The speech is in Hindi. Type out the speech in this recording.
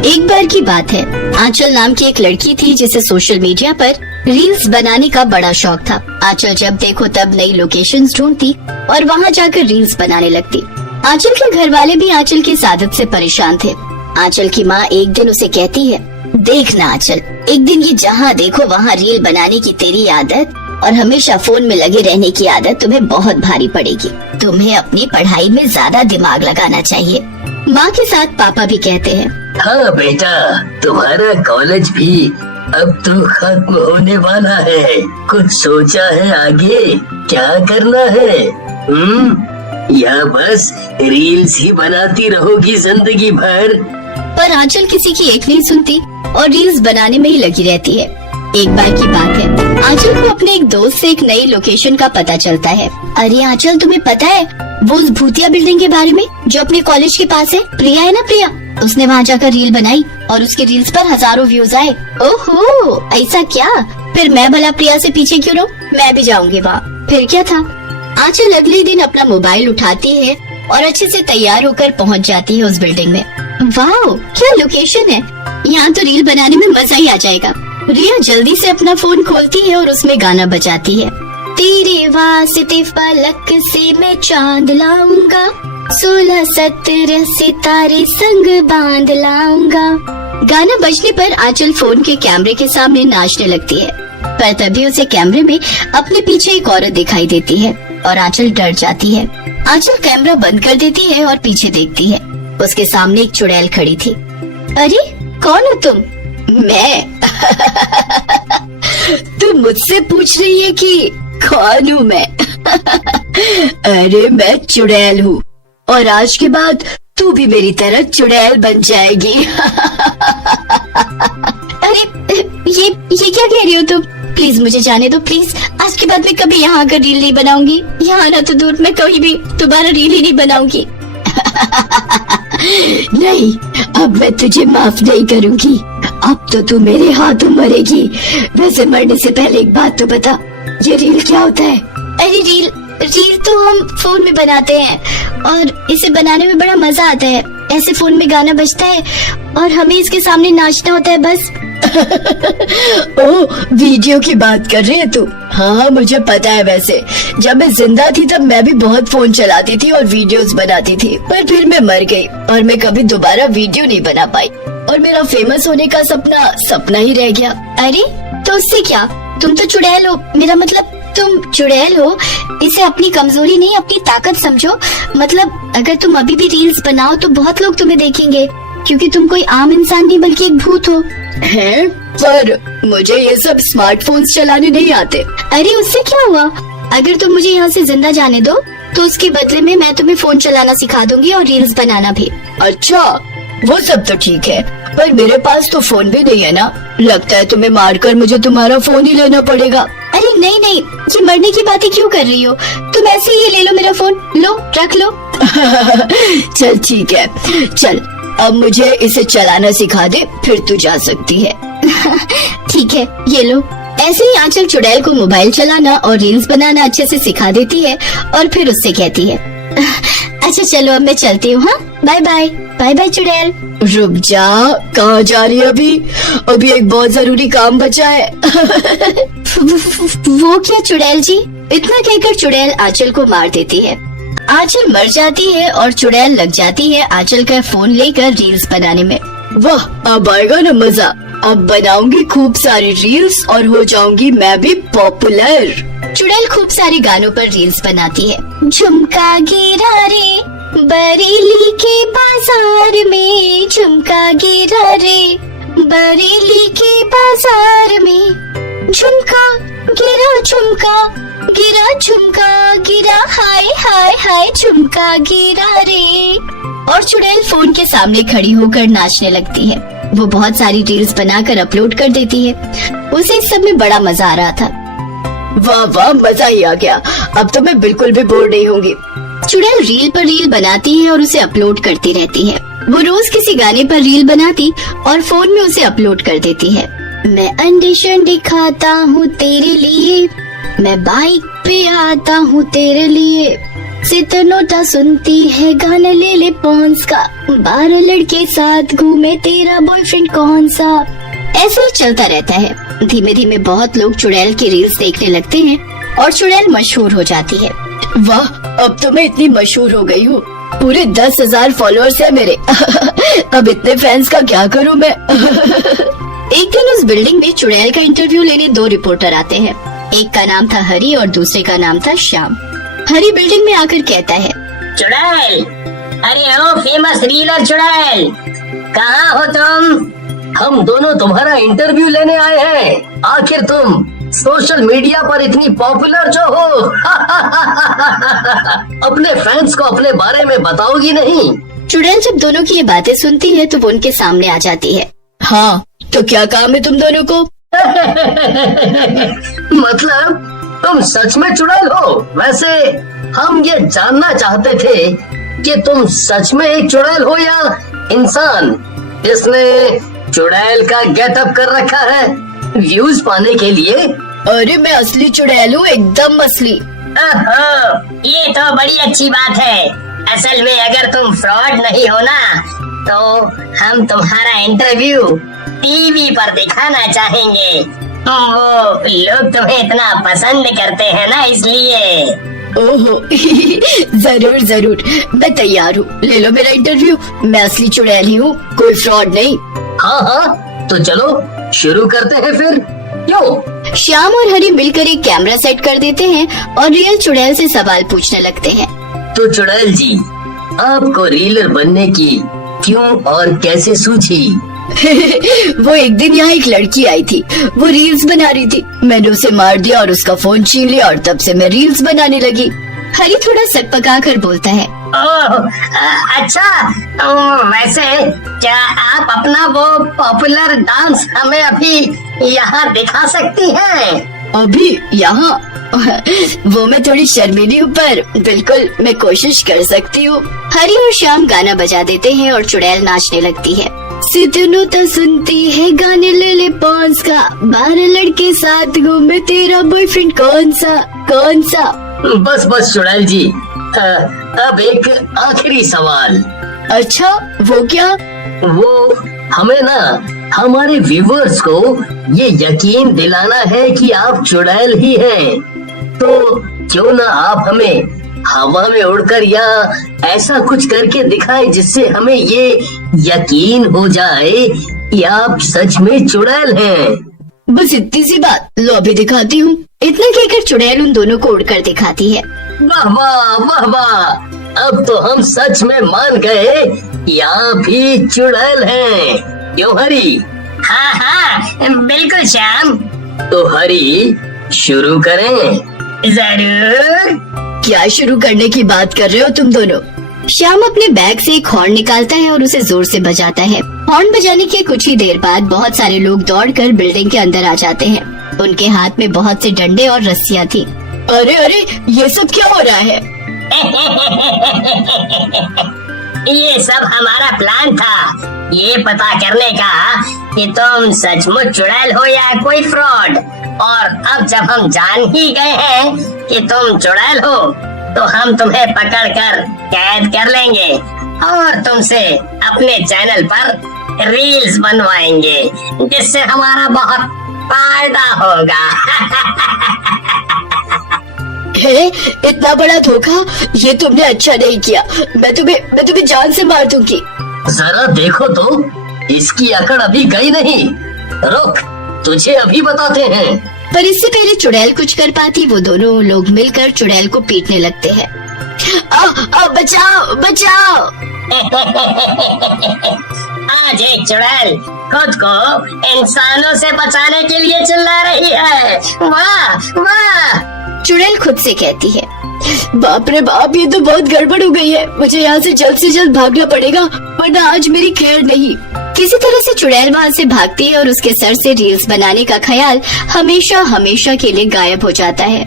एक बार की बात है, आंचल नाम की एक लड़की थी जिसे सोशल मीडिया पर रील्स बनाने का बड़ा शौक था। आंचल जब देखो तब नई लोकेशंस ढूंढती और वहां जाकर रील्स बनाने लगती। आंचल के घर वाले भी आंचल की इस आदत से परेशान थे। आंचल की माँ एक दिन उसे कहती है, देखना आंचल, एक दिन ये जहाँ देखो वहाँ रील बनाने की तेरी आदत और हमेशा फोन में लगे रहने की आदत तुम्हें बहुत भारी पड़ेगी। तुम्हें अपनी पढ़ाई में ज्यादा दिमाग लगाना चाहिए। माँ के साथ पापा भी कहते हैं, हाँ बेटा, तुम्हारा कॉलेज भी अब तो खत्म होने वाला है। कुछ सोचा है आगे क्या करना है? या बस रील्स ही बनाती रहोगी जिंदगी भर? पर आंचल किसी की एक नहीं सुनती और रील्स बनाने में ही लगी रहती है। एक बार की बात है, आंचल को अपने एक दोस्त से एक नई लोकेशन का पता चलता है। अरे आंचल, तुम्हें पता है वो उस भूतिया बिल्डिंग के बारे में जो अपने कॉलेज के पास है? प्रिया है ना, प्रिया, उसने वहाँ जाकर रील बनाई और उसके रील्स पर हजारों व्यूज आए। ओहो, ऐसा क्या? फिर मैं भला प्रिया से पीछे क्यों रहूं? मैं भी जाऊंगी वहाँ। फिर क्या था, आंचल अगले दिन अपना मोबाइल उठाती है और अच्छे से तैयार होकर पहुँच जाती है उस बिल्डिंग में। वाह, क्या लोकेशन है! यहाँ तो रील बनाने में मजा ही आ जाएगा। रिया जल्दी से अपना फोन खोलती है और उसमें गाना बजाती है। तेरे वास्ते फलक से मैं चांद लाऊंगा, 16-17 सितारे संग बांध लाऊंगा। गाना बजने पर आंचल फोन के कैमरे के सामने नाचने लगती है, पर तभी उसे कैमरे में अपने पीछे एक औरत दिखाई देती है और आंचल डर जाती है। आंचल कैमरा बंद कर देती है और पीछे देखती है। उसके सामने एक चुड़ैल खड़ी थी। अरे कौन हो तुम? मैं तुम मुझसे पूछ रही है कि कौन हूँ मैं? अरे मैं चुड़ैल हूँ और आज के बाद तू भी मेरी तरह चुड़ैल बन जाएगी। अरे ये क्या कह रही हो तुम? प्लीज मुझे जाने दो, प्लीज। आज के बाद मैं कभी यहाँ आकर रील नहीं बनाऊंगी। यहाँ ना तो दूर, मैं कभी भी दोबारा रील ही नहीं बनाऊंगी। नहीं, अब मैं तुझे माफ नहीं करूंगी। अब तो तू मेरे हाथों मरेगी। वैसे मरने से पहले एक बात तो बता, ये रील क्या होता है? अरे रील तो हम फोन में बनाते हैं और इसे बनाने में बड़ा मजा आता है। ऐसे फोन में गाना बजता है और हमें इसके सामने नाचना होता है, बस। ओह, वीडियो की बात कर रही है तू? हाँ, मुझे पता है। वैसे जब मैं जिंदा थी तब मैं भी बहुत फोन चलाती थी और वीडियोस बनाती थी, पर फिर मैं मर गई और मैं कभी दोबारा वीडियो नहीं बना पाई और मेरा फेमस होने का सपना ही रह गया। अरे तो उससे क्या? तुम तो चुड़ैल हो। मेरा मतलब तुम चुड़ैल हो, इसे अपनी कमजोरी नहीं अपनी ताकत समझो। मतलब अगर तुम अभी भी रील्स बनाओ तो बहुत लोग तुम्हें देखेंगे, क्योंकि तुम कोई आम इंसान नहीं बल्कि एक भूत हो। हैं? पर मुझे ये सब स्मार्टफोन्स चलाने नहीं आते। अरे उससे क्या हुआ? अगर तुम मुझे यहाँ से जिंदा जाने दो तो उसके बदले में मैं तुम्हें फोन चलाना सिखा दूंगी और रील्स बनाना भी। अच्छा, वो सब तो ठीक है, पर मेरे पास तो फोन भी नहीं है ना। लगता है तुम्हें मारकर मुझे तुम्हारा फोन ही लेना पड़ेगा। अरे नहीं, ये मरने की बातें क्यों कर रही हो? तुम ऐसे ही ले लो मेरा फोन, लो रख लो। चल ठीक है, चल अब मुझे इसे चलाना सिखा दे, फिर तू जा सकती है। ठीक है, ये लो। ऐसे ही आंचल चुड़ैल को मोबाइल चलाना और रील्स बनाना अच्छे से सिखा देती है और फिर उससे कहती है, अच्छा चलो अब मैं चलती हूँ। हाँ, बाय बाय। बाय बाय चुड़ैल। रुक जा, कहाँ जा रही है अभी एक बहुत जरूरी काम बचा है। वो क्या चुड़ैल जी? इतना कहकर चुड़ैल आंचल को मार देती है। आंचल मर जाती है और चुड़ैल लग जाती है आंचल का फोन लेकर रील्स बनाने में। वाह, अब आएगा ना मजा। अब बनाऊंगी खूब सारी रील्स और हो जाऊंगी मैं भी पॉपुलर। चुड़ैल खूब सारे गानों पर रील्स बनाती है। झुमका गिरा रे बरेली के बाजार में, झुमका गिरा रे बरेली के बाजार में, झुमका गिरा झुमका गिरा, हाय हाय हाय झुमका गिरा रे। और चुड़ैल फोन के सामने खड़ी होकर नाचने लगती है। वो बहुत सारी रील्स बनाकर अपलोड कर देती है। उसे इस सब में बड़ा मजा आ रहा था। वाह वाह, मजा ही आ गया। अब तो मैं बिल्कुल भी बोर नहीं होंगी। चुड़ैल रील पर रील बनाती है और उसे अपलोड करती रहती है। वो रोज किसी गाने पर रील बनाती और फोन में उसे अपलोड कर देती है। मैं अंडे शंडे खाता हूँ तेरे लिए, मैं बाइक पे आता हूँ तेरे लिए, सितनोटा सुनती है गाना ले ले पॉन्स का, 12 लड़के साथ घूमे तेरा बॉयफ्रेंड कौन सा। ऐसे ही चलता रहता है। धीमे धीमे बहुत लोग चुड़ैल की रील्स देखने लगते हैं और चुड़ैल मशहूर हो जाती है। वाह, अब तो मैं इतनी मशहूर हो गई हूँ, पूरे 10,000 फॉलोअर्स है मेरे। अब इतने फैंस का क्या करूँ मैं। एक दिन उस बिल्डिंग में चुड़ैल का इंटरव्यू लेने 2 रिपोर्टर आते हैं। एक का नाम था हरी और दूसरे का नाम था श्याम। हरी बिल्डिंग में आकर कहता है, चुड़ैल, अरे ओ फेमस रीलर चुड़ैल, कहाँ हो तुम? हम दोनों तुम्हारा इंटरव्यू लेने आए हैं। आखिर तुम सोशल मीडिया पर इतनी पॉपुलर जो हो, अपने फैंस को अपने बारे में बताओगी नहीं? चुड़ैल जब दोनों की ये बातें सुनती है तो वो उनके सामने आ जाती है। हाँ, तो क्या काम है तुम दोनों को? मतलब तुम सच में चुड़ैल हो? वैसे हम ये जानना चाहते थे कि तुम सच में एक चुड़ैल हो या इंसान जिसने चुड़ैल का गेटअप कर रखा है व्यूज पाने के लिए। अरे मैं असली चुड़ैल हूँ, एकदम असली। ओहो, ये तो बड़ी अच्छी बात है। असल में अगर तुम फ्रॉड नहीं हो ना, तो हम तुम्हारा इंटरव्यू टीवी पर दिखाना चाहेंगे। वो लोग तुम्हें इतना पसंद करते हैं ना, इसलिए। ओहो, जरूर जरूर, मैं तैयार हूँ। ले लो मेरा इंटरव्यू, मैं असली चुड़ैल ही हूँ, कोई फ्रॉड नहीं। हाँ हाँ, तो चलो शुरू करते हैं फिर। क्यों? श्याम और हरी मिलकर एक कैमरा सेट कर देते हैं और रियल चुड़ैल से सवाल पूछने लगते हैं। तो चुड़ैल जी, आपको रीलर बनने की क्यों और कैसे सूझी? वो एक दिन यहाँ एक लड़की आई थी, वो रील्स बना रही थी। मैंने उसे मार दिया और उसका फोन छीन लिया और तब से मैं रील्स बनाने लगी। हरी थोड़ा सकपका कर बोलता है, अच्छा, वैसे क्या आप अपना वो पॉपुलर डांस हमें अभी यहाँ दिखा सकती हैं? अभी यहाँ? वो मैं थोड़ी शर्मीली हूँ, पर बिल्कुल मैं कोशिश कर सकती हूँ। हरी और श्याम गाना बजा देते हैं और चुड़ैल नाचने लगती है। सितनोटा सुनती है गाने ले ले पॉन्स का, 12 लड़के साथ घूमे तेरा बॉयफ्रेंड कौन सा कौन सा। बस बस चुड़ैल जी, अब एक आखिरी सवाल। अच्छा, वो क्या? वो हमें ना हमारे व्यूवर्स को ये यकीन दिलाना है कि आप चुड़ैल ही हैं। तो क्यों ना आप हमें हवा में उड़कर या ऐसा कुछ करके दिखाएं जिससे हमें ये यकीन हो जाए कि आप सच में चुड़ैल हैं। बस इतनी सी बात, लो अभी दिखाती हूँ। इतना कहकर चुड़ैल उन दोनों को उड़कर दिखाती है। वाह वाह वाह वाह, अब तो हम सच में मान गए कि आप ही चुड़ैल हैं। क्यों हरी? हाँ हाँ, बिल्कुल श्याम। तो हरी, शुरू करें? जरूर। क्या शुरू करने की बात कर रहे हो तुम दोनों? श्याम अपने बैग से एक हॉर्न निकालता है और उसे जोर से बजाता है। हॉर्न बजाने के कुछ ही देर बाद बहुत सारे लोग दौड़कर बिल्डिंग के अंदर आ जाते हैं। उनके हाथ में बहुत से डंडे और रस्सियाँ थी। अरे अरे, ये सब क्या हो रहा है? ये सब हमारा प्लान था, ये पता करने का कि तुम सचमुच चुड़ैल हो या कोई फ्रॉड। और अब जब हम जान ही गए हैं कि तुम चुड़ैल हो, तो हम तुम्हें पकड़कर कैद कर लेंगे और तुमसे अपने चैनल पर रील्स बनवाएंगे, जिससे हमारा बहुत फायदा होगा। है, इतना बड़ा धोखा, ये तुमने अच्छा नहीं किया। मैं तुम्हें जान से मार दूंगी। जरा देखो तो, इसकी अकड़ अभी गई नहीं। रुक, तुझे अभी बताते हैं। पर इससे पहले चुड़ैल कुछ कर पाती, वो दोनों लोग मिलकर चुड़ैल को पीटने लगते हैं। बचाओ बचाओ। आज एक चुड़ैल खुद को इंसानों से बचाने के लिए चिल्ला रही है। वाह वाह। चुड़ैल खुद से कहती है, बाप रे बाप, ये तो बहुत गड़बड़ हो गई है। मुझे यहाँ से जल्द भागना पड़ेगा, वरना आज मेरी खैर नहीं। किसी तरह से चुड़ैल वहाँ से भागती है और उसके सर से रील्स बनाने का ख्याल हमेशा हमेशा के लिए गायब हो जाता है।